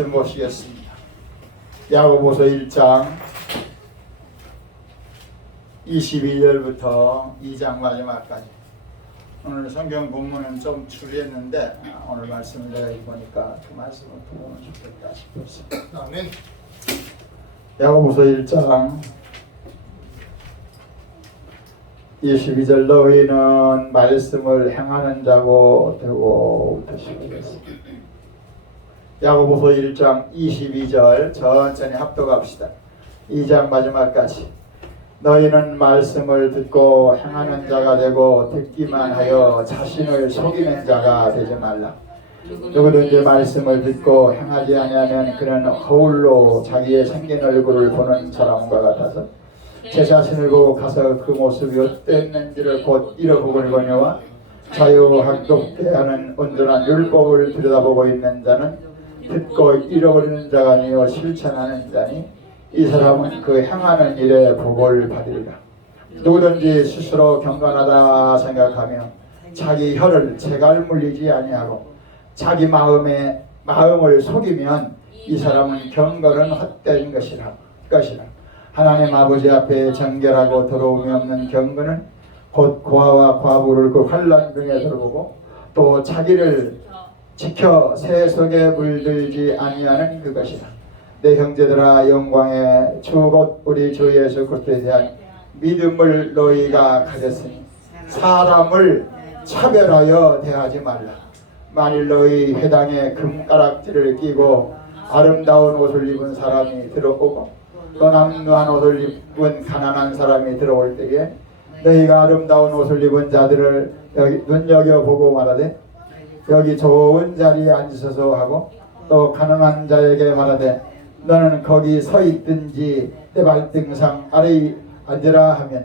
말씀 보시겠습니다. 야고보서 1장 22절부터 2장 마지막까지. 오늘 성경 본문은 좀 추리했는데 오늘 말씀을 내가 읽으니까 그 말씀을 보면 좋겠다 싶었습니다. 아멘. 야고보서 1장 22절 너희는 말씀을 행하는 자고 되고부터 시작하겠습니다. 야고보서 1장 22절 천천히 합독합시다. 2장 마지막까지. 너희는 말씀을 듣고 행하는 자가 되고 듣기만 하여 자신을 속이는 자가 되지 말라. 누구든지 말씀을 듣고 행하지 아니하면 그는 거울로 자기의 생긴 얼굴을 보는 사람과 같아서 제 자신을 보고 가서 그 모습이 어땠는지를 곧 잃어보거니와 자유학독대 하는 온전한 율법을 들여다보고 있는 자는 듣고 잃어버리는 자가 아니요 실천하는 자니 이 사람은 그 행하는 일에 복을 받으리라. 누구든지 스스로 경건하다 생각하며 자기 혀를 재갈 물리지 아니하고 자기 마음을 속이면 이 사람은 경건은 헛된 것이라. 하나님 아버지 앞에 정결하고 더러움이 없는 경건은 곧 고아와 과부를 그 환난 중에 들어보고 또 자기를 지켜 새 속에 물들지 아니하는 그것이라. 내 형제들아, 영광의 주 곧 우리 주 예수 그리스도에 대한 믿음을 너희가 가졌으니 사람을 차별하여 대하지 말라. 만일 너희 회당에 금가락지를 끼고 아름다운 옷을 입은 사람이 들어오고 또 남루한 옷을 입은 가난한 사람이 들어올 때에 너희가 아름다운 옷을 입은 자들을 여기 눈여겨보고 말하되 여기 좋은 자리에 앉으소서 하고 또 가난한 자에게 말하되 너는 거기 서 있든지 내 발등상 아래에 앉으라 하면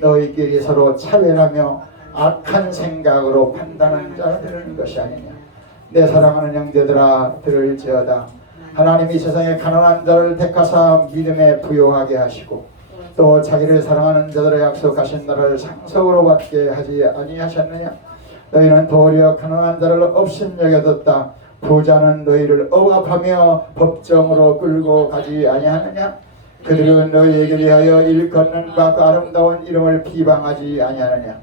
너희끼리 서로 차별하며 악한 생각으로 판단하는 자가 되는 것이 아니냐. 내 사랑하는 형제들아, 들을지어다. 하나님이 세상에 가난한 자를 택하사 믿음에 부요하게 하시고 또 자기를 사랑하는 자들의 약속하신 나라를 상속으로 받게 하지 아니하셨느냐. 너희는 도리어 가난한 자를 업신여겨뒀다. 부자는 너희를 억압하며 법정으로 끌고 가지 아니하느냐. 그들은 너희에게 대하여 일컫는 바 그 아름다운 이름을 비방하지 아니하느냐.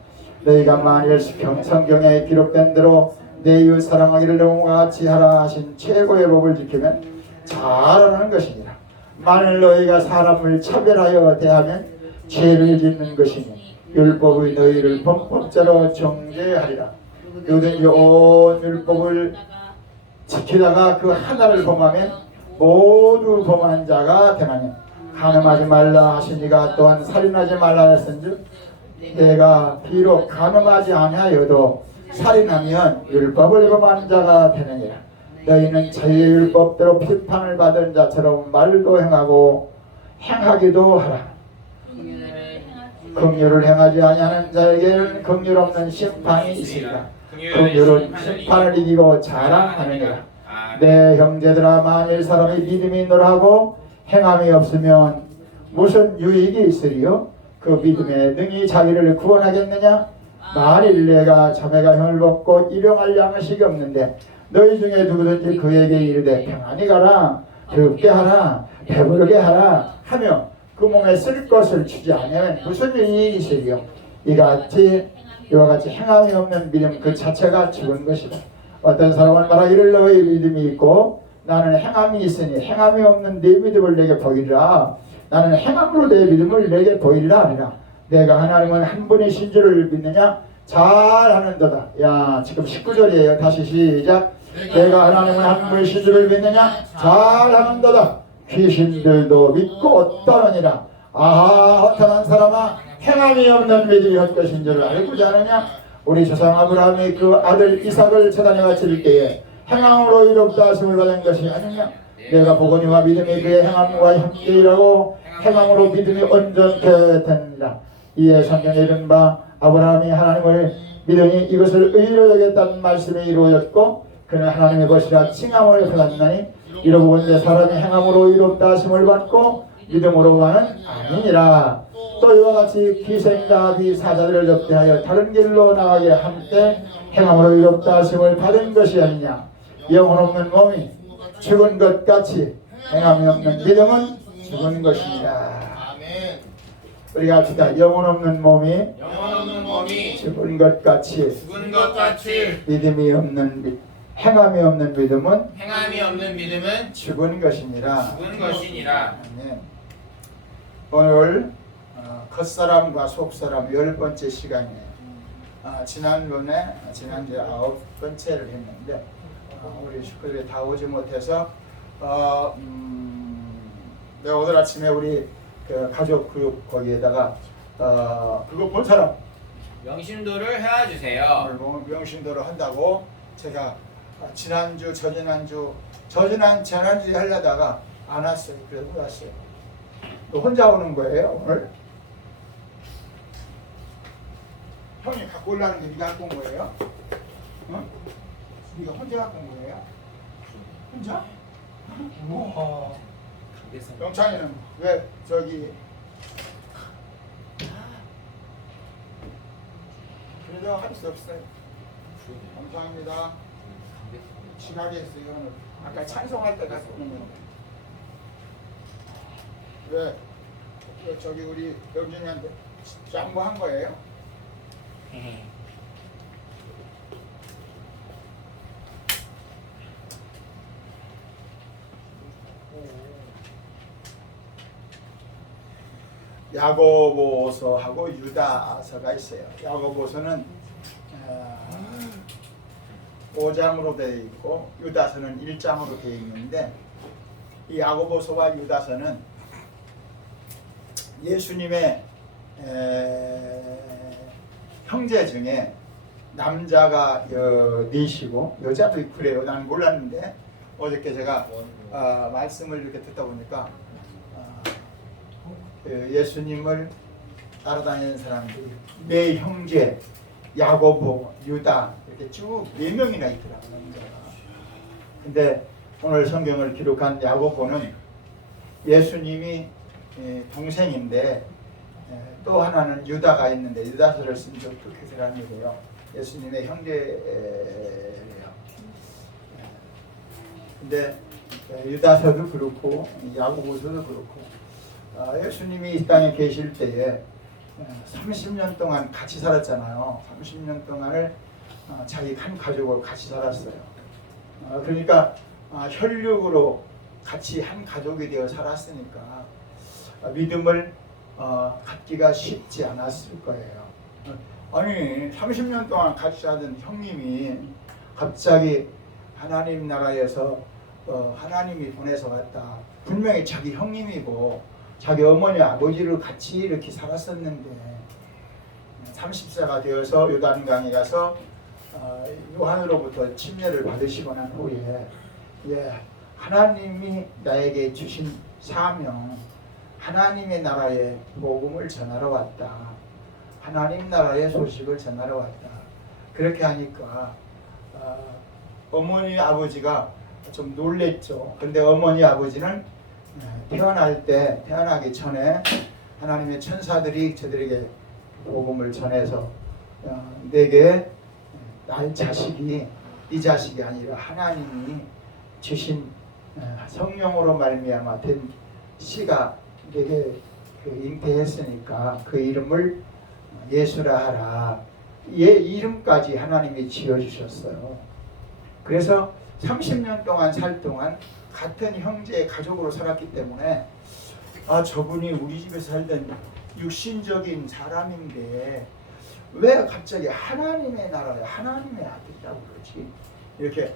너희가 만일 성경에 기록된 대로 내 이웃 사랑하기를 너무와 같이 하라 하신 최고의 법을 지키면 잘하는 것이니라. 만일 너희가 사람을 차별하여 대하면 죄를 짓는 것이니 율법의 너희를 범법자로 정죄하리라. 누구든지 온 율법을 지키다가 그 하나를 범하면 모두 범한 자가 되나니 간음하지 말라 하시니가 또한 살인하지 말라 했은즉 내가 비록 간음하지 아니하여도 살인하면 율법을 범한 자가 되느니라. 너희는 자유의 율법대로批판을 받은 자처럼 말도 행하고 행하기도 하라. 긍휼을 행하지 아니하는 자에게는 긍휼 없는 심판이 있으리라. 긍휼은 심판을 이기고 자랑하느니라. 내 형제들아, 만일 사람이 믿음이 있노라고 행함이 없으면 무슨 유익이 있으리요? 그 믿음에 능히 자기를 구원하겠느냐? 만일 내가 자매가 형을 벗고 일용할 양식이 없는데 너희 중에 누구든지 그에게 이르되 평안히 가라, 덥게 하라, 배부르게 하라 하며 그 몸에 쓸 것을 주지 아니하면 무슨 유익이 있으리요? 이와 같이 행함이 없는 믿음 그 자체가 죽은 것이다. 어떤 사람은 말하기를 너희 믿음이 있고 나는 행함이 있으니 행함이 없는 내 믿음을 내게 보이리라. 나는 행함으로 내 믿음을 내게 보이리라 하리라. 내가 하나님은 한 분이신 줄을 믿느냐? 잘하는도다. 야, 지금 19절이에요. 다시 시작. 내가 하나님은 한 분이신 줄을 믿느냐? 잘하는도다. 귀신들도 믿고 떠느니라. 아하, 허탄한 사람아, 행함이 없는 믿음이 헛것인 줄을 알고자 하느냐? 우리 조상 아브라함이 그 아들 이삭을 처단해 바칠 때에 행함으로 이롭다 하심을 받은 것이 아니냐. 내가 보거니와 믿음이 그의 행함과 함께 일하고 행함으로 믿음이 온전케 되느니라. 이에 성경에 이른바 아브라함이 하나님을 믿으니 이것을 의로 여겼다는 말씀이 이루어졌고 그는 하나님의 것이라 칭함을 받았나니 이로보건대 사람이 행함으로 이롭다 하심을 받고 믿음으로만은 아니니라. 또 이와 같이 기생과 비사자들을 접대하여 다른 길로 나가게 함때 행함으로 이롭다 하심을 받은 것이 아니냐. 영혼 없는 몸이 죽은 것 같이 행함이 없는 믿음은 죽은 것이니라. 우리가 합시다. 영혼 없는 몸이 죽은 것 같이 믿음이 없는 행함이 없는 믿음은 죽은 것이니라. 아멘. 오늘 겉사람과 속사람 10번째 시간이에요. 지난주에 9번째를 했는데 우리 식구들이 다 오지 못해서 내가 오늘 아침에 우리 그 가족 그룹 거기에다가 그거 본 사람 명심도를 해와주세요. 오늘 명심도를 한다고 제가 지난주에 하려다가 안 왔어요. 그래서 못 왔어요. 또 혼자 오는 거예요 오늘? 형이 갖고 오려는 게 네가 갖고 온 거예요? 어? 네가 혼자 갖고 온 거예요? 혼자? 우와. 영찬이는 왜 저기 그래도 할 수 없어요. 감사합니다. 지각이 했어요 오늘. 아까 찬송할 때 갖고 오는 건데. 왜 저기 우리 영준이한테 양보한 거예요? 야고보서하고 유다서가 있어요. 야고보서는 5장으로 되어 있고 유다서는 1장으로 되어 있는데 이 야고보서와 유다서는 예수님의 형제 중에 남자가 넷이고 여자도 있고 그래요. 난 몰랐는데 어저께 제가 말씀을 이렇게 듣다 보니까 예수님을 따라다니는 사람들이 네 형제 야고보, 유다 이렇게 쭉 4명이나 있더라고요. 근데 오늘 성경을 기록한 야고보는 예수님이 동생인데 또 하나는 유다가 있는데 유다서를 쓴 적 그렇게 사람이래요. 예수님의 형제래요. 근데 유다서도 그렇고 야고보서도 그렇고 예수님이 이 땅에 계실 때에 30년 동안 같이 살았잖아요. 30년 동안을 자기 한 가족으로 같이 살았어요. 그러니까 혈육으로 같이 한 가족이 되어 살았으니까 믿음을 갖기가 쉽지 않았을 거예요. 아니 30년 동안 같이 살던 형님이 갑자기 하나님 나라에서 하나님이 보내서 왔다. 분명히 자기 형님이고 자기 어머니 아버지를 같이 이렇게 살았었는데 30세가 되어서 요단강에 가서 요한으로부터 침례를 받으시고 난 후에 하나님이 나에게 주신 사명, 하나님의 나라의 복음을 전하러 왔다. 하나님 나라의 소식을 전하러 왔다. 그렇게 하니까 어머니 아버지가 좀 놀랬죠. 근데 어머니 아버지는 태어나기 전에 하나님의 천사들이 저들에게 복음을 전해서 내게 날 자식이 네 자식이 아니라 하나님이 주신 성령으로 말미암아 된 씨가 내게 잉태했으니까 그 이름을 예수라 하라. 얘 이름까지 하나님이 지어주셨어요. 그래서 30년 동안 살 동안 같은 형제의 가족으로 살았기 때문에 저분이 우리 집에서 살던 육신적인 사람인데 왜 갑자기 하나님의 나라에 하나님의 아들이라고 그러지? 이렇게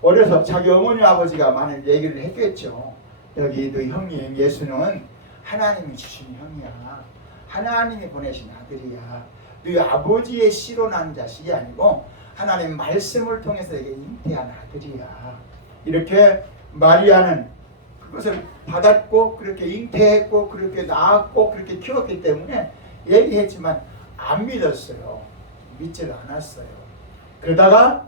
어려서 자기 어머니 아버지가 많은 얘기를 했겠죠. 여기 너 형님 예수는 하나님이 주신 형이야. 하나님이 보내신 아들이야. 너 아버지의 씨로 난 자식이 아니고 하나님 말씀을 통해서 이게 잉태한 아들이야. 이렇게 마리아는 그것을 받았고 그렇게 잉태했고 그렇게 낳았고 그렇게 키웠기 때문에 얘기했지만 안 믿었어요. 믿지를 않았어요. 그러다가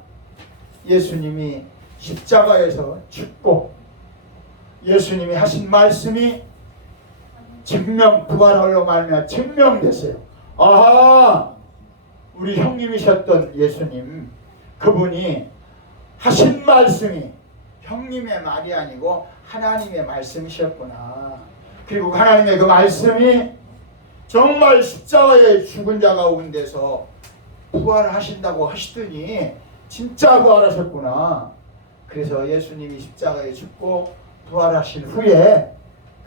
예수님이 십자가에서 죽고 예수님이 하신 말씀이 부활로 말미암아 증명됐어요. 아하, 우리 형님이셨던 예수님, 그분이 하신 말씀이 형님의 말이 아니고 하나님의 말씀이셨구나. 그리고 하나님의 그 말씀이 정말 십자가에 죽은 자 가운데서 부활하신다고 하시더니 진짜 부활하셨구나. 그래서 예수님이 십자가에 죽고 부활하신 후에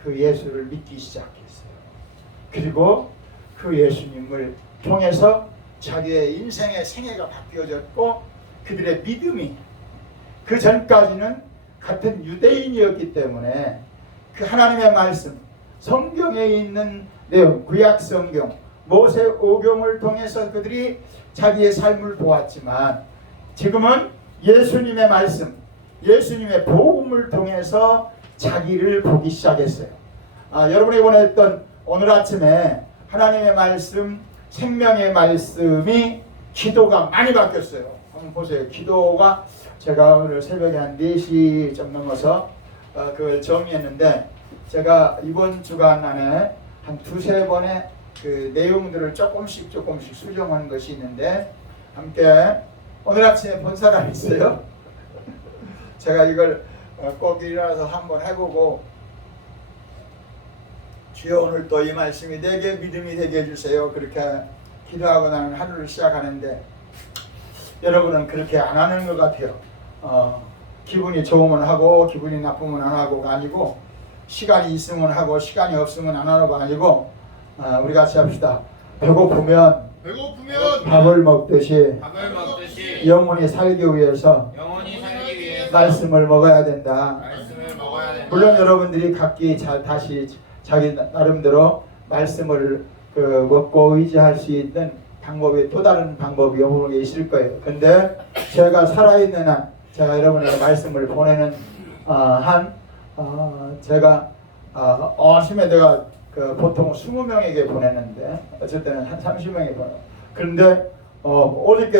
그 예수를 믿기 시작했어요. 그리고 그 예수님을 통해서 자기의 인생의 생애가 바뀌어졌고 그들의 믿음이 그 전까지는 같은 유대인이었기 때문에 그 하나님의 말씀, 성경에 있는 내용, 구약 성경, 모세 오경을 통해서 그들이 자기의 삶을 보았지만 지금은 예수님의 말씀, 예수님의 복음을 통해서 자기를 보기 시작했어요. 여러분이 보냈던 오늘 아침에 하나님의 말씀, 생명의 말씀이 기도가 많이 바뀌었어요. 한번 보세요. 기도가 제가 오늘 새벽에 한 4시 좀 넘어서 그걸 정리했는데 제가 이번 주간 안에 한 2-3번의 그 내용들을 조금씩 수정한 것이 있는데 함께 오늘 아침에 본 사람 있어요? 제가 이걸 꼭 일어나서 한번 해보고 주여 오늘 또 이 말씀이 내게 믿음이 되게 해주세요. 그렇게 기도하고 나는 하루를 시작하는데 여러분은 그렇게 안 하는 것 같아요. 기분이 좋으면 하고 기분이 나쁘면 안 하고가 아니고 시간이 있으면 하고 시간이 없으면 안 하고가 아니고 우리 같이 합시다. 배고프면 밥을 먹듯이 영혼이 살기 위해서 말씀을 먹어야 된다. 물론 여러분들이 각기 다시 자기 나름대로 말씀을 먹고 의지할 수 있는 방법이 또 다른 방법이 여러분에게 있을 거예요. 근데 제가 살아있는 한 제가 여러분에게 말씀을 보내는 제가 아침에 내가 보통 20명에게 보냈는데 어쩔 때는 한 30명에게 보내요. 그런데 어저께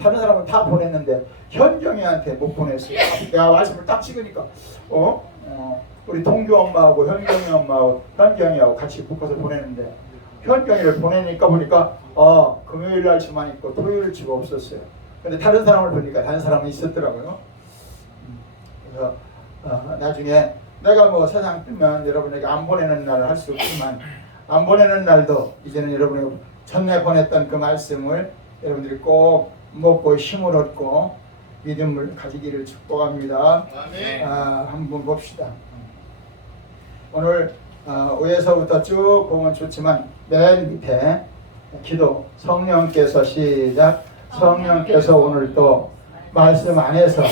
다른 사람은 다 보냈는데 현경이한테 못 보냈어요. 내가 말씀을 딱 찍으니까 우리 동규 엄마하고 현경이 엄마하고 현경이하고 같이 묶어서 보내는데 현경이를 보내니까 보니까 금요일 날치만 있고 토요일 치가 없었어요. 근데 다른 사람을 보니까 다른 사람이 있었더라고요. 그래서 나중에 내가 뭐 세상 뜨면 여러분에게 안 보내는 날을 할 수 없지만 안 보내는 날도 이제는 여러분이 전에 보냈던 그 말씀을 여러분들이 꼭 먹고 힘을 얻고 믿음을 가지기를 축복합니다. 한번 봅시다. 오늘 5에서부터 쭉 보면 좋지만 맨 밑에 기도 성령께서 시작. 성령께서 오늘 또 말씀 안에서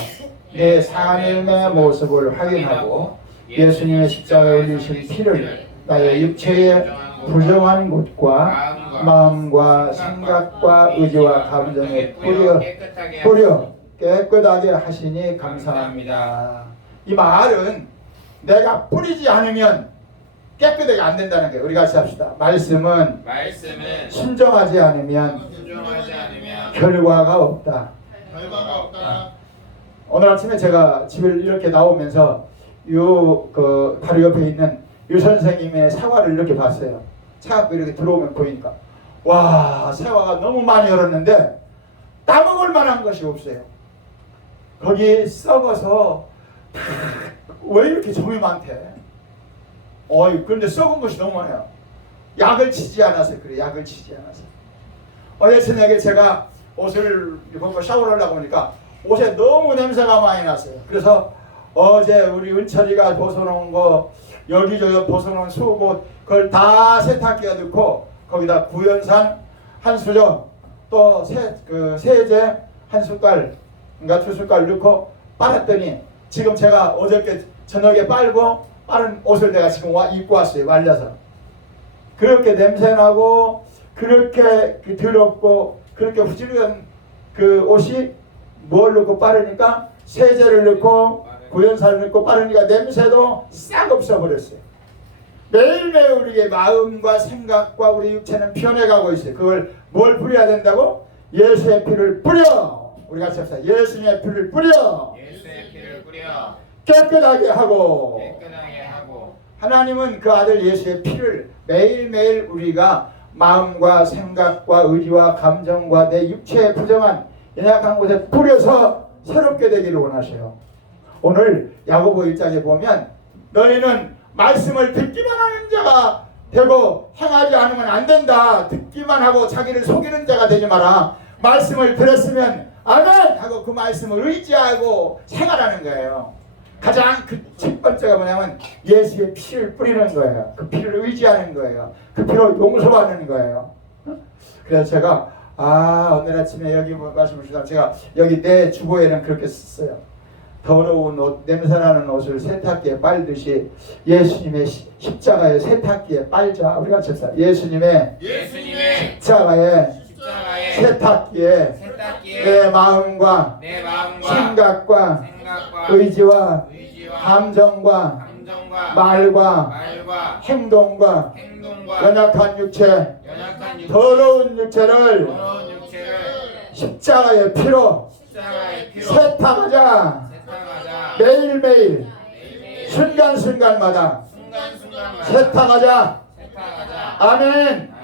내 삶의 모습을 확인하고 예수님의 십자가에 흘리신 피를 나의 육체의 부정한 곳과 마음과 생각과 의지와 감정에 뿌려 깨끗하게 하시니 감사합니다. 이 말은 내가 뿌리지 않으면 깨끗하게 안 된다는 거예요. 우리 같이 합시다. 말씀은 순종하지 않으면 결과가 없다. 오늘 아침에 제가 집을 이렇게 나오면서 바로 옆에 있는 유 선생님의 사과를 이렇게 봤어요. 차 이렇게 들어오면 보이니까 와, 사과가 너무 많이 열었는데 따먹을 만한 것이 없어요. 거기 썩어서 왜 이렇게 점이 많대? 그런데 썩은 것이 너무 많아요. 약을 치지 않아서 그래. 약을 치지 않아서. 어제 저녁에 제가 옷을 입고 샤워를 하려고 하니까 옷에 너무 냄새가 많이 났어요. 그래서 어제 우리 은철이가 벗어놓은 거 여기저기 벗어놓은 속옷 그걸 다 세탁기에 넣고 거기다 구연산 한 수저 또 세제 한 숟갈 그러니까 2숟갈 넣고 빨았더니 지금 제가 어저께 저녁에 빨고 빠른 옷을 내가 지금 입고 왔어요. 말려서. 그렇게 냄새나고 그렇게 더럽고 그렇게 후질근한 그 옷이 뭘 넣고 빠르니까 세제를 넣고 구연산을 넣고 빠르니까 냄새도 싹 없어버렸어요. 매일매일 우리의 마음과 생각과 우리 육체는 변해가고 있어요. 그걸 뭘 뿌려야 된다고? 예수의 피를 뿌려. 우리 같이 합시다. 예수님의 피를 뿌려. 깨끗하게 하고. 하나님은 그 아들 예수의 피를 매일매일 우리가 마음과 생각과 의지와 감정과 내 육체에 부정한 연약한 곳에 뿌려서 새롭게 되기를 원하셔요. 오늘 야고보 1장에 보면 너희는 말씀을 듣기만 하는 자가 되고 행하지 않으면 안 된다. 듣기만 하고 자기를 속이는 자가 되지 마라. 말씀을 들었으면 아멘 하고 그 말씀을 의지하고 생활하는 거예요. 가장 그 첫 번째가 뭐냐면 예수의 피를 뿌리는 거예요. 그 피를 의지하는 거예요. 그 피로 용서받는 거예요. 그래서 제가 오늘 아침에 여기 말씀을 주다 제가 여기 내 주보에는 그렇게 썼어요. 더러운 옷, 냄새나는 옷을 세탁기에 빨듯이 예수님의 십자가에 세탁기에 빨자. 우리가 쳤어요. 예수님의 십자가에 세탁기에 내 마음과 생각과 의지와 감정과 말과 행동과 연약한 육체, 더러운 육체를 십자가의 피로 세탁하자. 매일매일 순간순간마다 세탁하자. 아멘.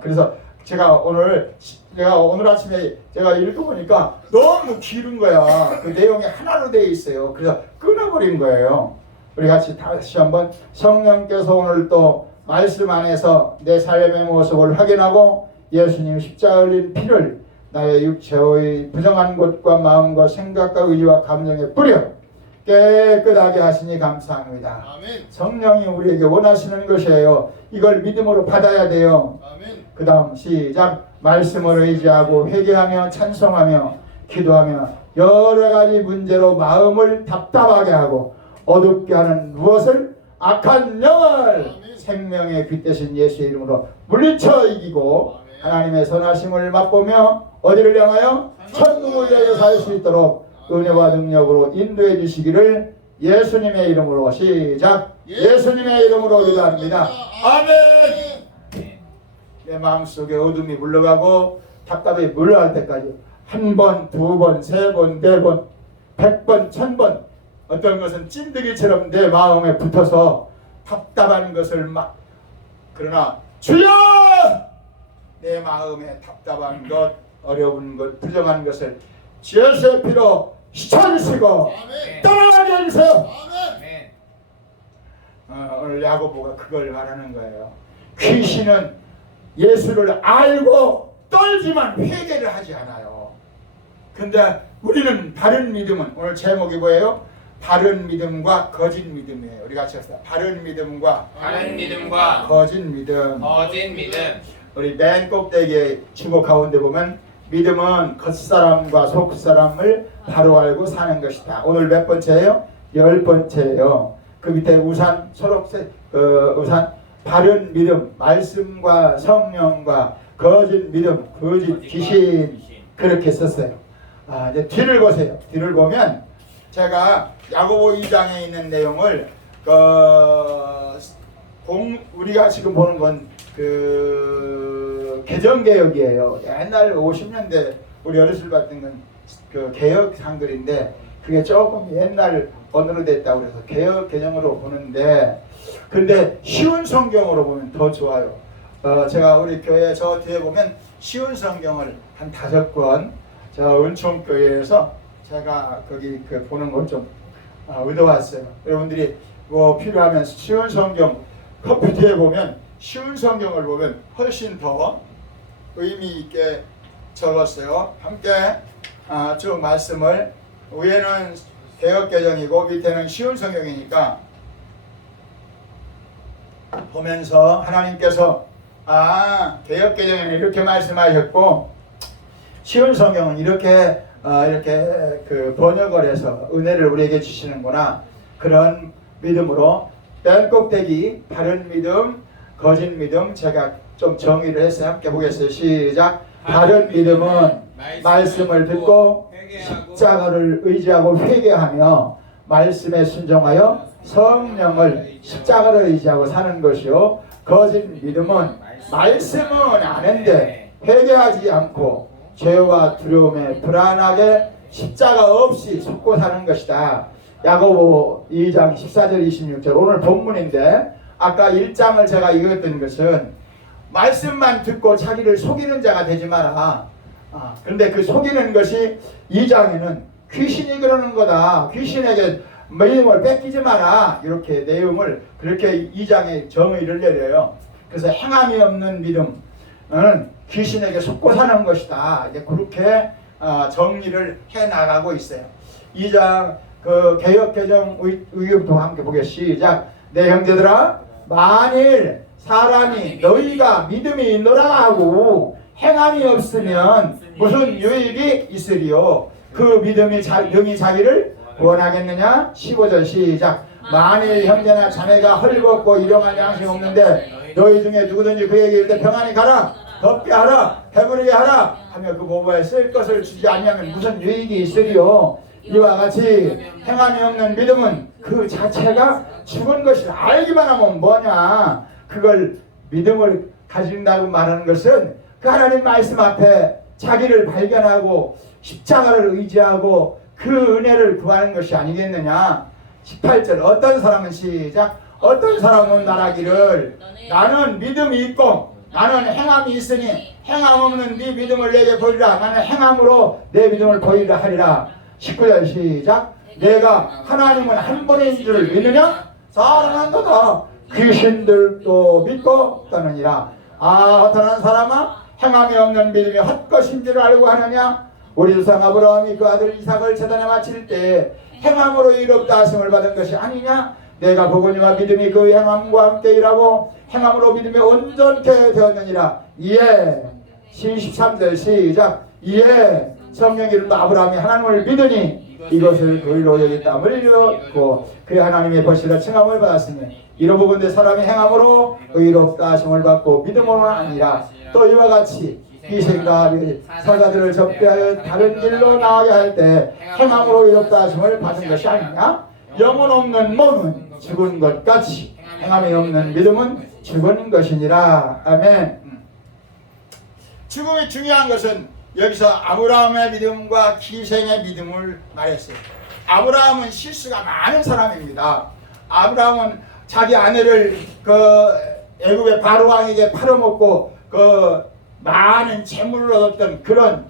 그래서 제가 오늘 아침에 제가 읽어보니까 너무 길은 거야. 그 내용이 하나로 되어 있어요. 그래서 끊어버린 거예요. 우리 같이 다시 한번 성령께서 오늘 또 말씀 안에서 내 삶의 모습을 확인하고 예수님 십자가 흘린 피를 나의 육체의 부정한 것과 마음과 생각과 의지와 감정에 뿌려 깨끗하게 하시니 감사합니다. 아멘. 성령이 우리에게 원하시는 것이에요. 이걸 믿음으로 받아야 돼요. 그 다음 시작. 말씀을 의지하고 회개하며 찬송하며 기도하며 여러 가지 문제로 마음을 답답하게 하고 어둡게 하는 무엇을 악한 영을 생명의 빛 대신 예수의 이름으로 물리쳐 이기고 하나님의 선하심을 맛보며 어디를 향하여 천국을 위하여 살 수 있도록 은혜와 능력으로 인도해 주시기를 예수님의 이름으로 시작. 예수님의 이름으로 기도합니다. 아멘. 내 마음속에 어둠이 물러가고 답답이 물러갈 때까지 한 번, 두 번, 세 번, 네 번, 100번, 1000번 어떤 것은 찐득이처럼 내 마음에 붙어서 답답한 것을 막 그러나 주여! 내 마음에 답답한 것, 어려운 것, 부정한 것을 예수의 피로 씻어주시고 떠나가게 해주세요. 오늘 야고보가 그걸 말하는 거예요. 귀신은 예수를 알고 떨지만 회개를 하지 않아요. 근데 우리는 바른 믿음은 오늘 제목이 뭐예요? 바른 믿음과 거짓 믿음이에요. 우리 같이 합시다. 바른 믿음과 거짓 믿음. 우리 맨 꼭대기에 주보 가운데 보면 믿음은 겉사람과 속사람을 바로 알고 사는 것이다. 오늘 몇 번째예요? 10번째예요. 그 밑에 우산, 초록색 우산, 바른 믿음, 말씀과 성령과 거짓 믿음, 거짓 귀신 그렇게 썼어요. 이제 뒤를 보세요. 뒤를 보면 제가 야고보 2장에 있는 내용을 우리가 지금 보는 건 그 개정개혁이에요. 옛날 50년대 우리 어렸을 때 봤던 건 그 개혁상들인데 그게 조금 옛날 언어로 됐다고 그래서 개혁 개정으로 보는데 근데 쉬운 성경으로 보면 더 좋아요. 제가 우리 교회 저 뒤에 보면 쉬운 성경을 한 5권 저 은총교회에서 제가 거기 그 보는 걸 좀 얻어왔어요. 여러분들이 뭐 필요하면 쉬운 성경 컴퓨터에 보면 쉬운 성경을 보면 훨씬 더 의미 있게 적었어요. 함께 쭉 말씀을 위에는 개혁개정이고 밑에는 쉬운 성경이니까 보면서 하나님께서 개혁개정에는 이렇게 말씀하셨고 쉬운 성경은 이렇게 그 번역을 해서 은혜를 우리에게 주시는구나. 그런 믿음으로 맨 꼭대기 바른 믿음, 거짓 믿음 제가 좀 정의를 해서 함께 보겠어요. 시작. 바른 믿음은 말씀을 듣고 십자가를 의지하고 회개하며 말씀에 순종하여 성령을 십자가를 의지하고 사는 것이요. 거짓 믿음은 말씀은 아는데 회개하지 않고 죄와 두려움에 불안하게 십자가 없이 속고 사는 것이다. 야고보 2장 14절 26절 오늘 본문인데 아까 1장을 제가 읽었던 것은 말씀만 듣고 자기를 속이는 자가 되지 마라. 그런데 그 속이는 것이 2장에는 귀신이 그러는 거다. 귀신에게 믿음을 뺏기지 마라. 이렇게 내용을 그렇게 2장에 정의를 내려요. 그래서 행함이 없는 믿음은 귀신에게 속고 사는 것이다. 이제 그렇게 정리를 해 나가고 있어요. 2장 그 개역개정 의견도 함께 보겠습니다. 시작. 내 형제들아, 만일 사람이 너희가 믿음이 있노라 하고 행함이 없으면 무슨 유익이 있으리요? 그 믿음이 능히 자기를 구원하겠느냐? 15절 시작. 만일 형제나 자매가 헐벗고 일용할 양심이 없는데 너희 중에 누구든지 그에게 이르되 평안히 가라, 덥게 하라, 배부르게 하라 하며 그 보고에 쓸 것을 주지 아니하면 무슨 유익이 있으리요? 이와 같이 행함이 없는 믿음은 그 자체가 죽은 것을 알기만 하면 뭐냐? 그걸 믿음을 가진다고 말하는 것은 그 하나님 말씀 앞에 자기를 발견하고 십자가를 의지하고 그 은혜를 구하는 것이 아니겠느냐? 18절 어떤 사람은 시작. 어떤 사람은 말하기를 나는 믿음이 있고 나는 행함이 있으니 행함 없는 네 믿음을 내게 보이라. 나는 행함으로 내 믿음을 보이라 하리라. 19절 시작. 내가 하나님은 한 분인 줄 믿느냐? 사랑한도다. 귀신들도 믿고 떠느니라. 어떤 한 사람아 행함이 없는 믿음이 헛것인 줄 알고 하느냐? 우리 조상 아브라함이 그 아들 이삭을 제단에 바칠 때 행함으로 의롭다 하심을 받은 것이 아니냐? 내가 보거니와 믿음이 그 행함과 함께 일하고 행함으로 믿음이 온전케 되었느니라. 이에 23절 시작. 이에 성령이 이름도 아브라함이 하나님을 믿으니 이것을 의로 여겼다을 이루었고 그의 하나님의 벌시라 칭함을 받았으니 이로보건대 사람이 행함으로 의롭다 하심을 받고 믿음으로는 아니라 또 이와 같이 희생과 사자들을 접대하여 다른 길로 나아가게 할 때 행함으로 의롭다 하심을 받은 것이 아니냐? 영혼 없는 몸은 죽은 것 같이 행함이 없는 믿음은 죽은 것이니라. 아멘. 죽음이 중요한 것은 여기서 아브라함의 믿음과 기생의 믿음을 말했어요. 아브라함은 실수가 많은 사람입니다. 아브라함은 자기 아내를 그 애굽의 바로 왕에게 팔아먹고 그 많은 재물을 얻었던 그런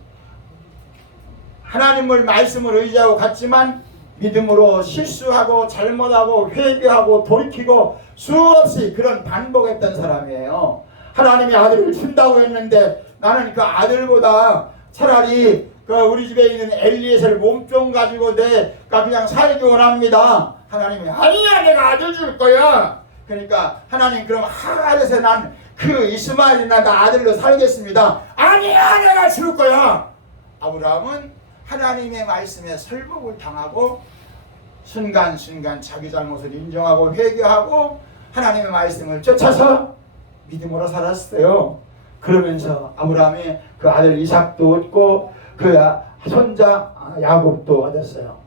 하나님을 말씀을 의지하고 갔지만 믿음으로 실수하고 잘못하고 회개하고 돌이키고 수없이 그런 반복했던 사람이에요. 하나님이 아들을 준다고 했는데 나는 그 아들보다 차라리 그 우리 집에 있는 엘리에셀 몸종 가지고 내가 그냥 살기 원합니다. 하나님이 아니야, 내가 아들 줄 거야. 그러니까 하나님 그럼 하갈에서 난 그 이스마엘이나 나 아들로 살겠습니다. 아니야, 내가 줄 거야. 아브라함은 하나님의 말씀에 설복을 당하고 순간순간 자기 잘못을 인정하고 회개하고 하나님의 말씀을 쫓아서 믿음으로 살았어요. 그러면서 아브라함이 그 아들 이삭도 얻고 그 손자 야곱도 얻었어요.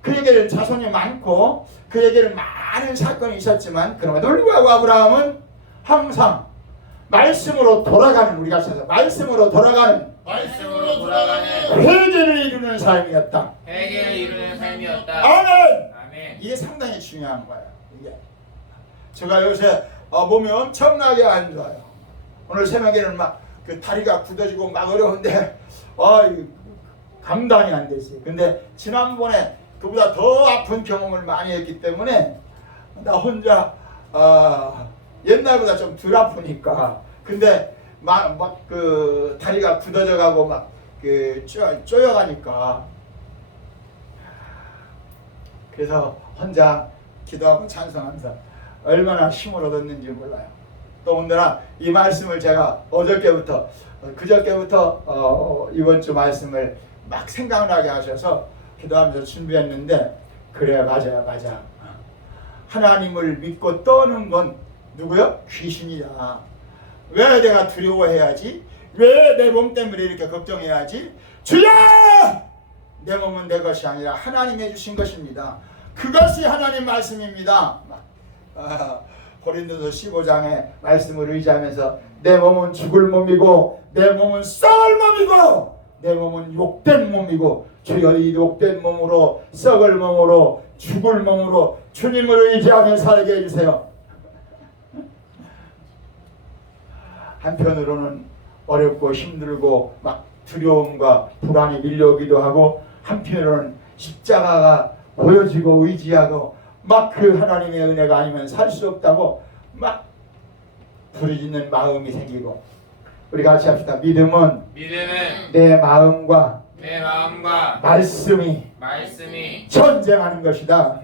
그에게는 자손이 많고 그에게는 많은 사건이 있었지만 그럼에도 불구하고 아브라함은 항상 말씀으로 돌아가는, 우리가 찾아서 말씀으로 돌아가는 회개를 이루는 삶이었다. 회개를 이루는 삶이었다. 아멘. 아멘. 이게 상당히 중요한 거예요. 이게 제가 요새 몸이 엄청나게 안 좋아요. 오늘 새벽에는 막 그 다리가 굳어지고 막 어려운데 감당이 안 되지. 근데 지난번에 그보다 더 아픈 경험을 많이 했기 때문에 나 혼자 옛날보다 좀 덜 아프니까. 근데 막 그 다리가 굳어져 가고 막 그 쪼여가니까 그래서 혼자 기도하고 찬송하면서 얼마나 힘을 얻었는지 몰라요. 또 오늘은 이 말씀을 제가 그저께부터 이번 주 말씀을 막 생각나게 하셔서 기도하면서 준비했는데 그래, 맞아. 하나님을 믿고 떠는 건 누구요? 귀신이야. 왜 내가 두려워해야지? 왜 내 몸 때문에 이렇게 걱정해야지? 주여! 내 몸은 내 것이 아니라 하나님이 해주신 것입니다. 그것이 하나님 말씀입니다. 고린도서 15장의 말씀을 의지하면서 내 몸은 죽을 몸이고 내 몸은 썩을 몸이고 내 몸은 욕된 몸이고 주여 이 욕된 몸으로 썩을 몸으로 죽을 몸으로 주님을 의지하며 살게 해주세요. 한편으로는 어렵고 힘들고 막 두려움과 불안이 밀려오기도 하고 한편으로는 십자가가 보여지고 의지하고 막 그 하나님의 은혜가 아니면 살 수 없다고 막 부르짖는 마음이 생기고, 우리 같이 합시다. 믿음은 내 마음과 말씀이 전쟁하는 것이다.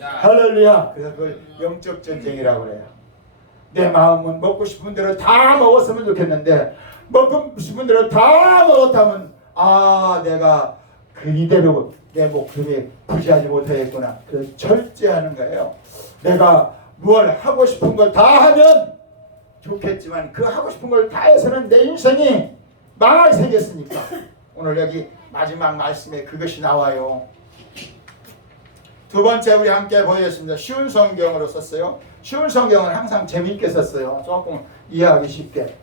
할렐루야. 그래서 그걸 영적 전쟁이라고 그래요. 내 마음은 먹고 싶은 대로 다 먹었으면 좋겠는데 먹고 싶은 대로 다 먹었다면 내가 이대로 내 목숨이 부지하지 못하겠구나. 그래서 절제하는 거예요. 내가 뭘 하고 싶은 걸 다 하면 좋겠지만 그 하고 싶은 걸 다 해서는 내 인생이 망할 생겼으니까. 오늘 여기 마지막 말씀에 그것이 나와요. 두 번째 우리 함께 보겠습니다. 쉬운 성경으로 썼어요. 쉬운 성경은 항상 재미있게 썼어요. 조금 이해하기 쉽게.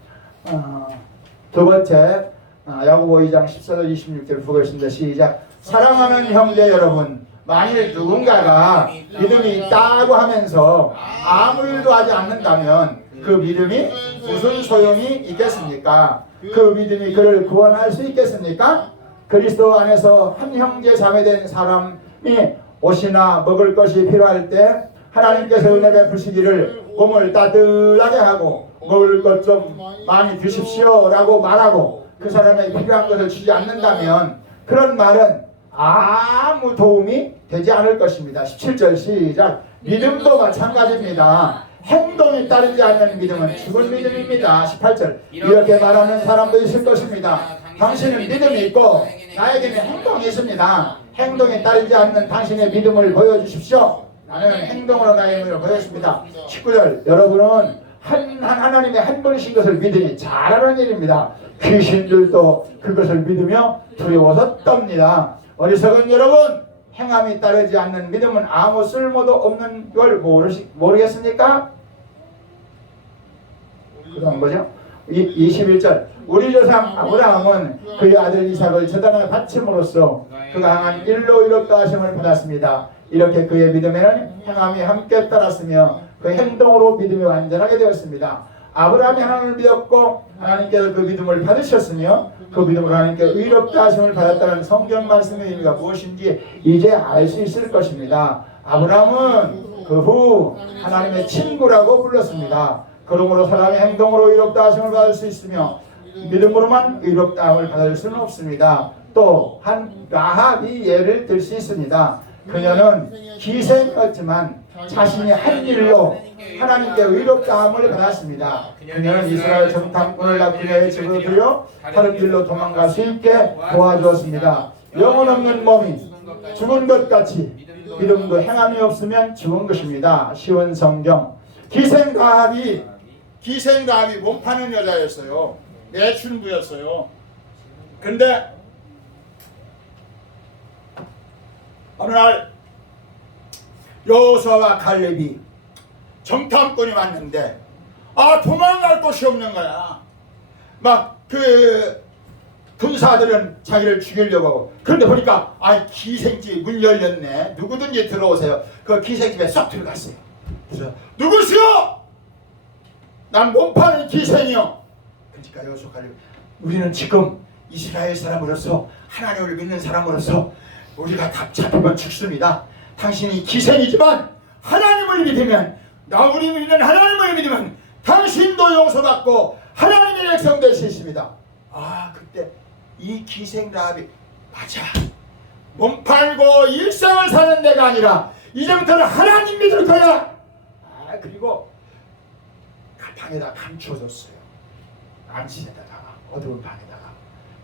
두 번째 야고보 2장 14절 26절 보겠습니다. 시작. 사랑하는 형제 여러분, 만일 누군가가 믿음이 있다고 하면서 아무 일도 하지 않는다면 그 믿음이 무슨 소용이 있겠습니까? 그 믿음이 그를 구원할 수 있겠습니까? 그리스도 안에서 한 형제 자매된 사람이 옷이나 먹을 것이 필요할 때 하나님께서 은혜 베푸시기를 몸을 따뜻하게 하고 먹을 것 좀 많이 드십시오 라고 말하고 그 사람에게 필요한 것을 주지 않는다면 그런 말은 아무 도움이 되지 않을 것입니다. 17절 시작. 믿음도 마찬가지입니다. 행동이 따르지 않는 믿음은 죽은 믿음입니다. 18절. 이렇게 말하는 사람도 있을 것입니다. 당신은 믿음이 있고 나에게는 행동이 있습니다. 행동에 따르지 않는 당신의 믿음을 보여주십시오. 나는 행동으로 나의 믿음을 보여줍니다. 19절. 여러분은 하나님의 한 분이신 것을 믿으니 잘하는 일입니다. 귀신들도 그것을 믿으며 두려워서 떱니다. 어리석은 여러분, 행함이 따르지 않는 믿음은 아무 쓸모도 없는 걸 모르겠습니까? 그런 거죠. 21절. 우리 조상 아브라함은 그의 아들 이삭을 제단에 바침으로써 그가 행한 일로 이롭다 하심을 받았습니다. 이렇게 그의 믿음에는 행함이 함께 따랐으며 그 행동으로 믿음이 완전하게 되었습니다. 아브라함이 하나님을 믿었고 하나님께서 그 믿음을 받으셨으며 그 믿음으로 하나님께 의롭다 하심을 받았다는 성경 말씀의 의미가 무엇인지 이제 알 수 있을 것입니다. 아브라함은 그 후 하나님의 친구라고 불렀습니다. 그러므로 사람의 행동으로 의롭다 하심을 받을 수 있으며 믿음으로만 의롭다 함을 받을 수는 없습니다. 또 한 라합이 예를 들 수 있습니다. 그녀는 기생이었지만 자신이 한 일로 하나님께 의롭다함을 받았습니다. 그녀는 이스라엘 정탐꾼을 납치해 집어들여 다른 길로 도망갈 수 있게 도와주었습니다. 영혼 없는 몸이 죽은 것 같이 믿음도 행함이 없으면 죽은 것입니다. 쉬운 성경. 기생가합이 몸 파는 여자였어요. 내춘부였어요. 근데 어느 날 여호수아와 갈렙이 정탐꾼이 왔는데 도망갈 곳이 없는 거야. 막 그 군사들은 자기를 죽이려고 하고, 그런데 보니까 기생집 문 열렸네. 누구든지 들어오세요. 그 기생집에 쏙 들어갔어요. 그래서 누구시오? 난 몸 파는 기생이요. 그러니까 여호수아 갈렙이 우리는 지금 이스라엘 사람으로서 하나님을 믿는 사람으로서 우리가 답 잡히면 죽습니다. 당신이 기생이지만 하나님을 믿으면, 우리 믿는 하나님을 믿으면 당신도 용서받고 하나님의 백성 될 수 있습니다. 그때 이 기생 라합이 맞아. 몸 팔고 일상을 사는 데가 아니라 이제부터는 하나님 믿을 거야. 그리고 방에다 감춰줬어요. 안식에다가 어두운 방에다가.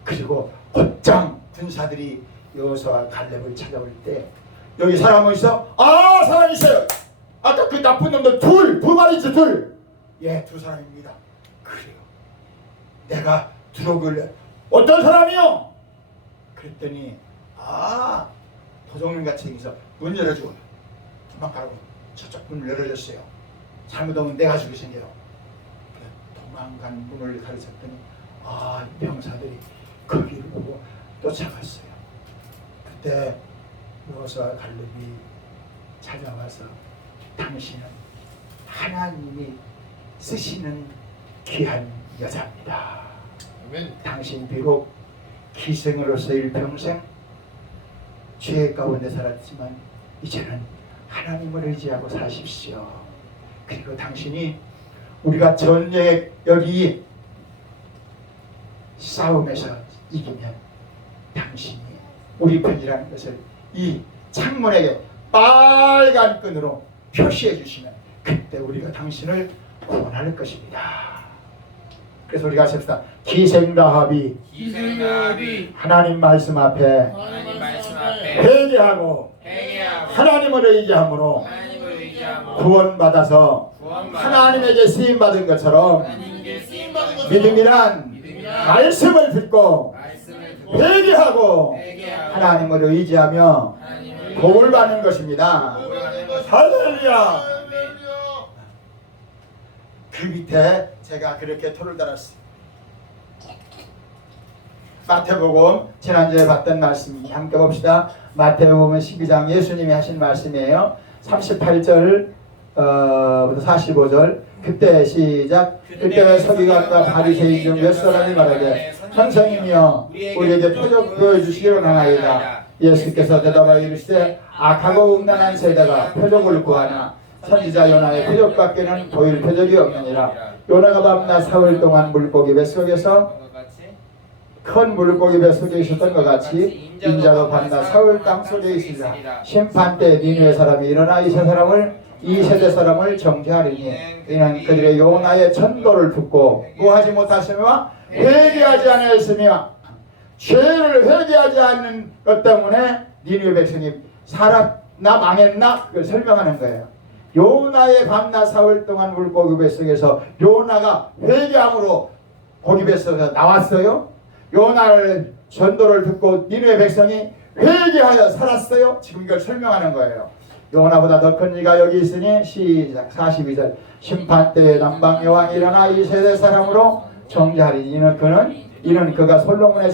그리고 곧장 군사들이 여호수아와 갈렙을 찾아올 때 여기 사람은 있어? 사람 있어요. 아까 그 나쁜 놈들 두 마리지 둘. 예, 두 사람입니다. 그래요. 내가 들어오길래 어떤 사람이요? 그랬더니 도둑님 같이 생겨서 문 열어주고 도망가라고 저쪽 문을 열어줬어요. 잘못하면 내가 죽게 생겨요. 도망간 문을 가르쳤더니 병사들이 거기를 보고 쫓아갔어요. 그때 여호수아 갈렙이 찾아와서 당신은 하나님이 쓰시는 귀한 여자입니다. 당신 비록 기생으로서 일평생 죄 가운데 살았지만 이제는 하나님을 의지하고 사십시오. 그리고 당신이 우리가 전쟁에 여기 싸움에서 이기면 당신이 우리 편이라는 것을 이 창문에게 빨간 끈으로 표시해 주시면 그때 우리가 당신을 구원할 것입니다. 그래서 우리가 합시다. 기생라합이 기생나비 하나님 말씀 앞에 하나님 말씀 앞에 회개하고 회개하고 하나님을 의지함으로 하나님을 의지하고 구원받아서 구원받아 하나님에게 쓰임받은 것처럼 하나님께 쓰임받은 것처럼 믿음이란 믿음이란 말씀을 듣고 말씀을 듣고 회개하고 회개하고 하나님을 의지하며 하나님을 복을 받는 것입니다. 구원하는 것입니다. 할렐루야. 아멘. 그 밑에 제가 그렇게 토를 달았어요. 마태복음 지난주에 봤던 말씀 함께 봅시다. 마태복음 12장 예수님이 하신 말씀이에요. 38절 부터 45절. 그때 시작. 그때 서기관과 바리새인 중 몇 사람이 말하되 선생님이여 우리에게 표적 보여주시기를 원하나이다. 예수께서 대답하여 이르시되 악하고 음란한 세대가 표적을 구하나 선지자 요나의 표적밖에는 보일 표적이 없느니라. 요나가 밤낮 사흘 동안 물고기 뱃속에서 큰 물고기 뱃속에 있었던 것 같이 인자도 밤낮 사흘 땅 속에 있으리라. 심판 때 니느웨 사람이 일어나 이 세대 사람을 정죄하리니 이는 그들의 요나의 전도를 듣고 구하지 못하시며 회개하지 않았으며 죄를 회개하지 않는 것 때문에 니느웨 백성이 살았나 망했나 그걸 설명하는 거예요. 요나의 밤낮 사흘 동안 물고기 뱃속에서 요나가 회개함으로 고기 뱃속에서 나왔어요. 요나를 전도를 듣고 니느웨 백성이 회개하여 살았어요. 지금 이걸 설명하는 거예요. 요나보다 더 큰 이가 여기 있으니 시작 42절 심판 때에 남방 여왕이 일어나 이 세대 사람으로 정죄하리니 이는 그가 솔로몬의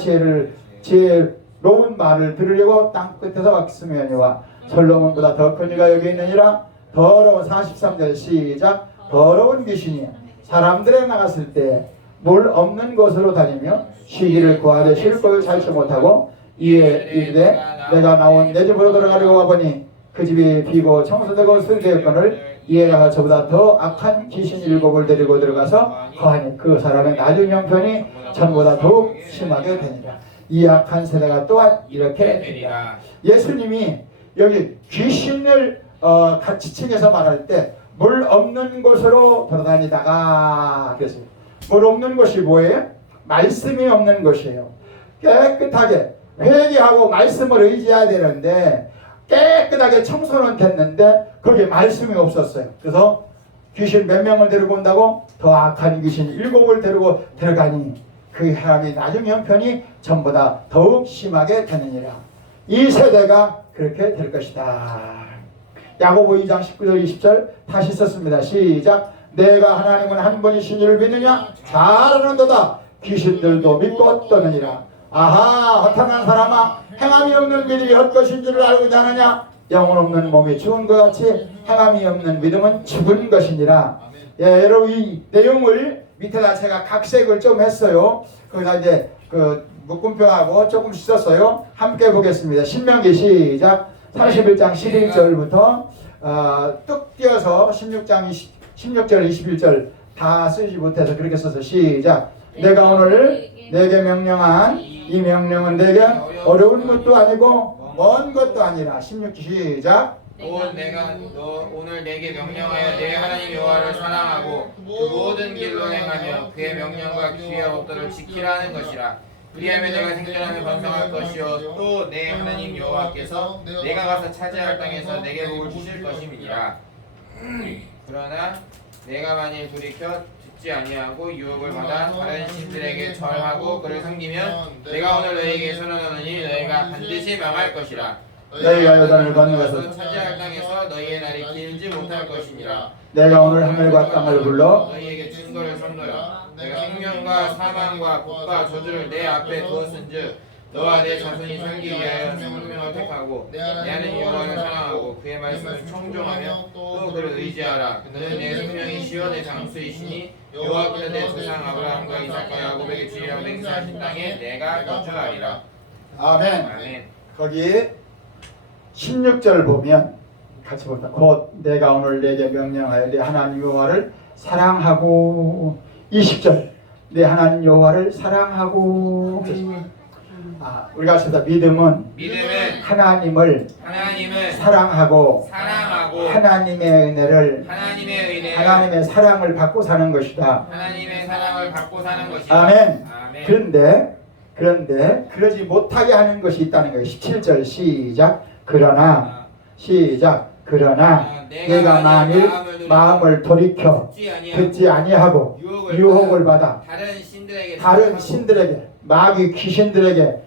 지혜로운 말을 들으려고 땅 끝에서 왔으며니와 솔로몬보다 더 큰 이가 여기 있느니라. 더러운 43절 시작 더러운 귀신이 사람들에 나갔을 때 물 없는 곳으로 다니며 쉬기를 구하되 쉴 곳을 찾지 못하고 이에 이르되 내가 나온 내 집으로 들어가려고 와보니 그 집이 비고 청소되고 쓸되었거늘 이에 가서 저보다 더 악한 귀신 7을 데리고 들어가서 거하니 그 사람의 나중 형편이 전보다 더욱 심하게 되니라. 이 악한 세대가 또한 이렇게 되리라. 예수님이 여기 귀신을 같이 층에서 말할 때 물 없는 곳으로 돌아다니다가 그랬어요. 물 없는 곳이 뭐예요? 말씀이 없는 곳이에요. 깨끗하게 회개하고 말씀을 의지해야 되는데 깨끗하게 청소는 됐는데 거기에 말씀이 없었어요. 그래서 귀신 몇 명을 데리고 온다고? 더 악한 귀신 7을 데리고 들어가니 그 사람이 나중 형편이 전보다 더욱 심하게 되느니라. 이 세대가 그렇게 될 것이다. 야고보 2장 19절 20절 다시 썼습니다. 시작. 내가 하나님은 한 분이신 이를 믿느냐? 잘 아는도다. 귀신들도 믿고 떠느니라. 아하 허탄한 사람아 행함이 없는 믿음이 헛것인 줄을 알고 자느냐? 영혼 없는 몸이 죽은 것 같이 행함이 없는 믿음은 죽은 것이니라. 예, 여러분 이 내용을 밑에다 제가 각색을 좀 했어요. 거기다 이제 그 묶음표하고 조금씩 썼어요. 함께 보겠습니다. 신명기 시작. 31장 11절부터 뚝 띄어서 16절 21절 다 쓰지 못해서 그렇게 써서 시작. 내가 오늘 내게 명령한 이 명령은 내게 어려운 것도 아니고 먼 것도 아니라 16절 시작. 곧 내가 너 오늘 내게 명령하여 내 하나님 여호와를 사랑하고 그 모든 길로 행하며 그의 명령과 규례 법도를 지키라는 것이라. 그리하면 내가 생존하며 번성할 것이요 또 내 하나님 여호와께서 내가 가서 차지할 땅에서 내게 복을 주실 것임이니라. 그러나 내가 만일 돌이켜 듣지 아니하고 유혹을 받아 다른 신들에게 절하고 그를 섬기면 내가 오늘 너희에게 선언하노니 너희가 반드시 망할 것이라. 너희가 요단을 건너가서 차지할 땅에서 너희의 날이 길지 못할 것이니라. 내가 오늘 하늘과 땅을 불러 너희에게 증거를 선도하라. 내가 생명과 사망과 복과 저주를 내 앞에 두었은즉 너와 내 자손이 살기 위하여 생명을 택하고 내 하나님 여호와를 사랑하고 그의 말씀을 청종하며 또 그를 의지하라. 그는 내 생명이시여 내 장수이시니 여호와께서 내 조상 아브라함과 이삭과 야곱에게 주리라고 맹세하신 땅에 내가 거주하리라. 아멘. 아멘. 거기 16절 보면 같이 봅니다. 곧 내가 오늘 내게 명령하여 내 하나님 여호와를 사랑하고 20절 내 하나님 여호와를 사랑하고 우리가 찾아 믿음은 하나님을 사랑하고 하나님의 은혜를 하나님의 사랑을 받고 사는 것이다. 아멘. 그런데 그러지 못하게 하는 것이 있다는 거예요. 17절 시작. 그러나 내가 만일 마음을 돌이켜 듣지 아니하고 유혹을 받아 다른 신들에게 마귀 귀신들에게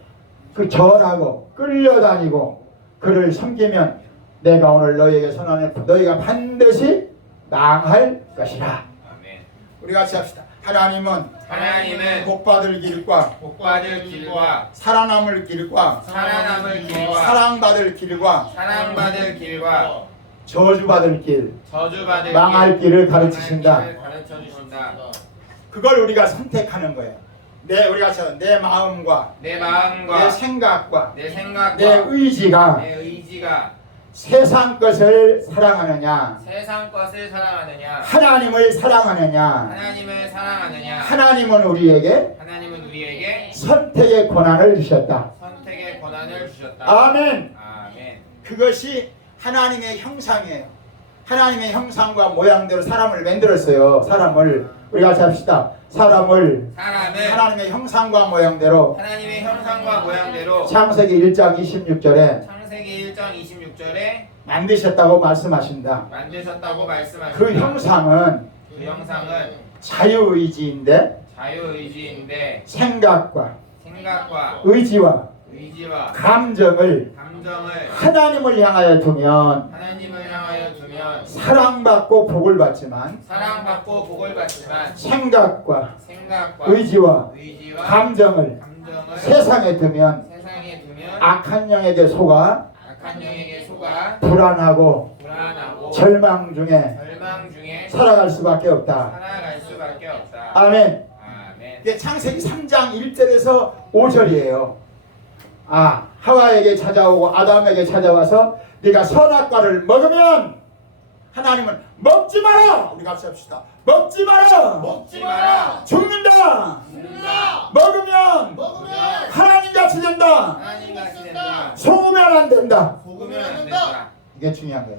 절하고 끌려다니고 그를 섬기면 내가 오늘 너희에게 선언해 너희가 반드시 망할 것이라. 우리가 같이 합시다. 하나님은 복받을 길과 살아남을 길과 사랑받을 길과 저주받을 길 망할 길을 가르치신다. 그걸 우리가 선택하는 거예요. 우리가 내 마음과 내 생각과 내 의지가 세상 것을 사랑하느냐 하나님을 사랑하느냐 하나님은 우리에게 선택의 권한을 주셨다. 아멘. 그것이 하나님의 형상이에요. 하나님의 형상과 모양대로 사람을 만들었어요. 우리 같이 합시다. 사람을 하나님의 형상과 모양대로 창세기 1장 26절에 만드셨다고 말씀하신다. 그 형상은 자유의지인데 생각과 의지와 감정을 하나님을 향하여 두면 사랑받고 복을 받지만 생각과 의지와 감정을 세상에 두면 악한 영에게 속아 불안하고 절망 중에 살아갈 수밖에 없다. 아멘. 이게 창세기 3장 1절에서 5절이에요. 하와에게 찾아오고 아담에게 찾아와서 네가 선악과를 먹으면 하나님은 먹지 마라. 우리 같이 합시다. 먹지 마라. 죽는다. 먹으면 하나님같이 된다. 속으면 안 된다. 이게 중요한 거예요.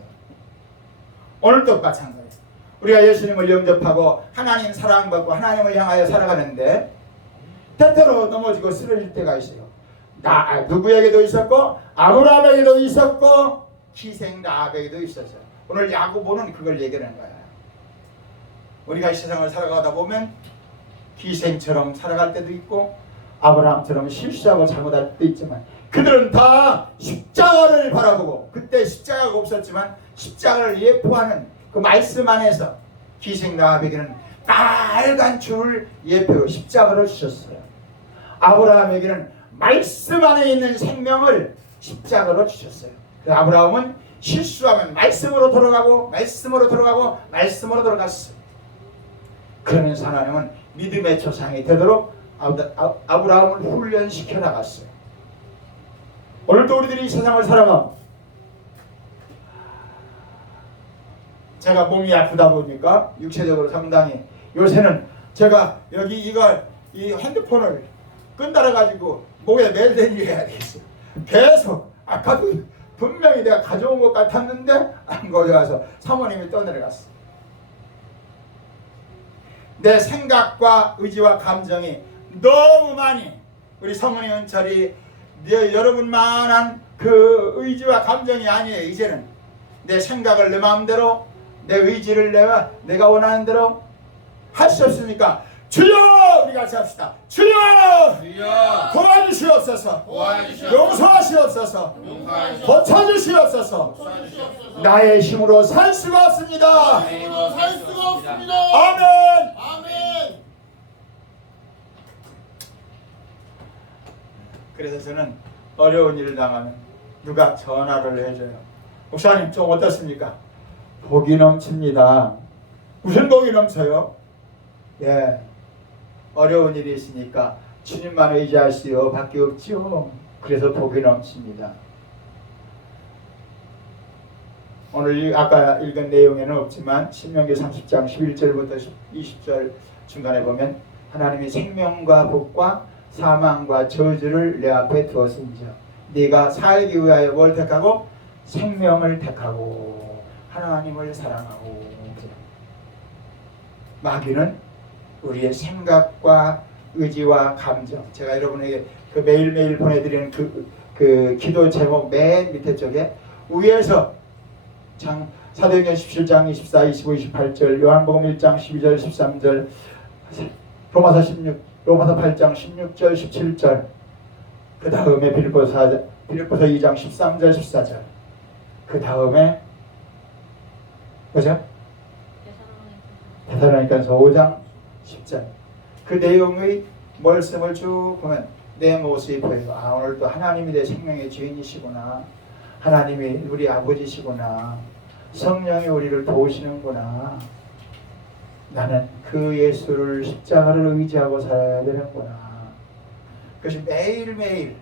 오늘도 마찬가지예요. 우리가 예수님을 영접하고 하나님 사랑받고 하나님을 향하여 살아가는데 때때로 넘어지고 쓰러질 때가 있어요. 누구에게도 있었고 아브라함에게도 있었고 기생 라합에게도 있었어요. 오늘 야고보는 그걸 얘기하는 거예요. 우리가 이 세상을 살아가다 보면 기생처럼 살아갈 때도 있고 아브라함처럼 실수하고 잘못할 때도 있지만 그들은 다 십자가를 바라보고 그때 십자가가 없었지만 십자가를 예표하는 그 말씀 안에서 기생 라합에게는 빨간 줄을 예표로 십자가를 주셨어요. 아브라함에게는 말씀 안에 있는 생명을 십자가로 주셨어요. 아브라함은 실수하면 말씀으로 돌아갔어요. 그러면서 하나님은 믿음의 조상이 되도록 아브라함을 훈련시켜 나갔어요. 오늘도 우리들이 이 세상을 살아가 제가 몸이 아프다 보니까 육체적으로 상당히 요새는 제가 이 핸드폰을 끈달아 가지고 목에 멜대기 해야 되겠어요. 계속 아까도 분명히 내가 가져온 것 같았는데 안 가져와서 사모님이 떠내려갔어. 내 생각과 의지와 감정이 너무 많이 우리 성은이 은철이 여러분만한 그 의지와 감정이 아니에요. 이제는 내 생각을 내 마음대로 내 의지를 내가 원하는 대로 할 수 없으니까 주여 우리 같이 합시다. 주여 도와주시옵소서. 용서하시옵소서. 고쳐주시옵소서. 나의 힘으로 살 수가 없습니다. 아멘. 그래서 저는 어려운 일을 당하면 누가 전화를 해줘요. 목사님 좀 어떻습니까? 복이 넘칩니다. 무슨 복이 넘쳐요? 어려운 일이 있으니까 주님만 의지할 수 밖에 없죠. 그래서 복이 넘칩니다. 오늘 아까 읽은 내용에는 없지만 신명기 30장 11절부터 20절 중간에 보면 하나님이 생명과 복과 사망과 저주를 내 앞에 두었은지라 네가 살기 위하여 뭘 택하고 생명을 택하고 하나님을 사랑하고. 마귀는 우리의 생각과 의지와 감정, 제가 여러분에게 그 매일매일 보내드리는 그 기도 제목 맨 밑에 쪽에 위에서 사도행전 17장 24, 25, 28절, 요한복음 1장 12절, 13절, 로마서 8장 16절, 17절, 그 다음에 빌립보서 2장 13절, 14절, 그 다음에 뭐죠? 데살로니가서 5장 10절. 그 내용의 말씀을 쭉 보면 내 모습이 보여요. 아, 오늘 또 하나님이 내 생명의 주인이시구나. 하나님이 우리 아버지시구나. 성령이 우리를 도우시는구나. 나는 그 예수를 십자가를 의지하고 살아야 되는구나. 그것이 매일매일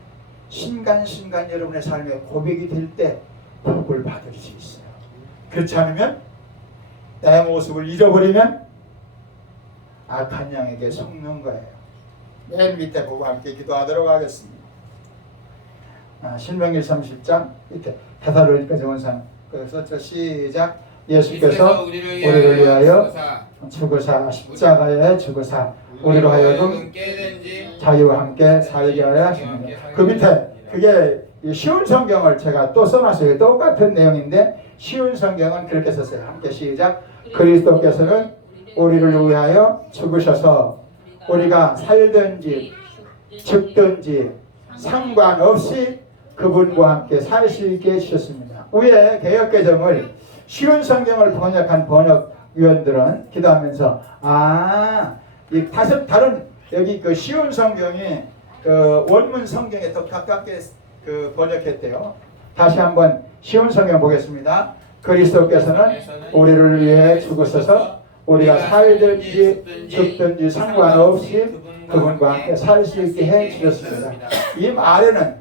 순간순간 여러분의 삶에 고백이 될 때 복을 받을 수 있어요. 그렇지 않으면 내 모습을 잃어버리면 악한 양에게 속는 거예요. 맨 밑에 보고 함께 기도하도록 하겠습니다. 신명기 30장 밑에 데살로니가 전서 그래서 시작. 예수께서 우리를 위하여 죽으사 십자가에 죽으사 우리로 하여금 자유와 함께 살게 하려 하십니다. 그 밑에 그게 쉬운 성경을 제가 또 써놨어요. 똑같은 내용인데 쉬운 성경은 그렇게 썼어요. 함께 시작. 그리스도께서는 우리를 위하여 죽으셔서 우리가 살든지 죽든지 상관없이 그분과 함께 살 수 있게 해주셨습니다. 위에 개역개정을 쉬운 성경을 번역한 번역위원들은 기도하면서 이 다른 여기 그 쉬운 성경이 그 원문 성경에 더 가깝게 그 번역했대요. 다시 한번 쉬운 성경 보겠습니다. 그리스도께서는 우리를 위해 죽으셔서 우리가 살든지 죽든지 상관없이 그분과 함께 살 수 있게 해 주셨습니다. 이 말에는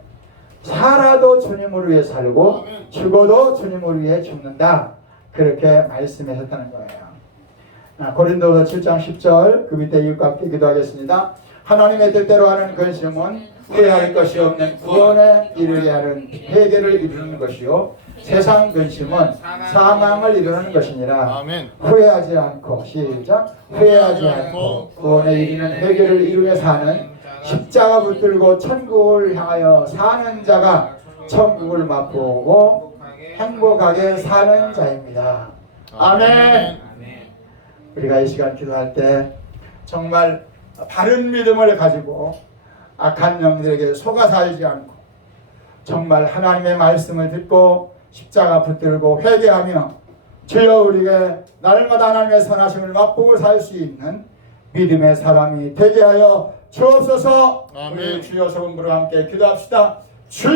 살아도 주님을 위해 살고 죽어도 주님을 위해 죽는다. 그렇게 말씀하셨다는 거예요. 고린도서 7장 10절 그 밑에 이웃과 함께 기도하겠습니다. 하나님의 뜻대로 하는 근심은 후회할 것이 없는 구원에 이르게 하는 회개를 이루는 것이요 세상 근심은 사망을 이루는 것이니라. 아멘. 후회하지 않고 시작. 후회하지 않고 구원에 이르는 회개를 이루며 사는 십자가 붙들고 천국을 향하여 사는 자가 천국을 맛보고 행복하게 사는 자입니다. 아멘. 우리가 이 시간 기도할 때 정말 바른 믿음을 가지고 악한 영들에게 속아 살지 않고 정말 하나님의 말씀을 듣고 십자가 붙들고 회개하며 주여 우리에게 날마다 하나님의 선하심을 맛보고 살 수 있는 믿음의 사람이 되게 하여 주옵소서. 아멘. 우리 주여 소금부로 함께 기도합시다.